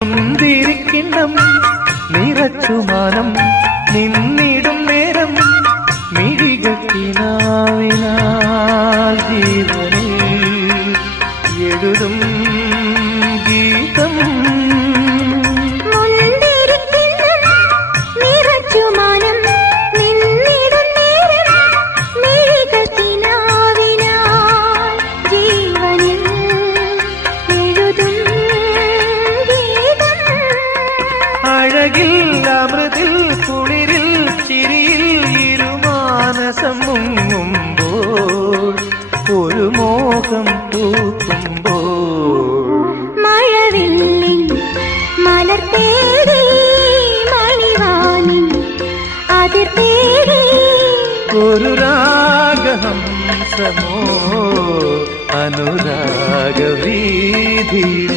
മുന്തിരിക്കിണ്ണം നിറച്ചുമാനം നിന്നിടും നേരം മിഴികത്തിനാവിനാൽ ജീവനിൽ എഴുതും ഗീതം അഴകിൽ അമൃതിൽ കുളിരിൽ ചിരിയിൽ ഇരുമാനസം മുങ്ങുമ്പോൾ ഒരു മോഹം തൂക്കുമ്പോൾ മഴവില്ലിൻ മലർത്തേടി മണിവാനിൻ അതിർത്തേടി ഒരു രാഗഹംസമോ അനുരാഗവീതിയിൽ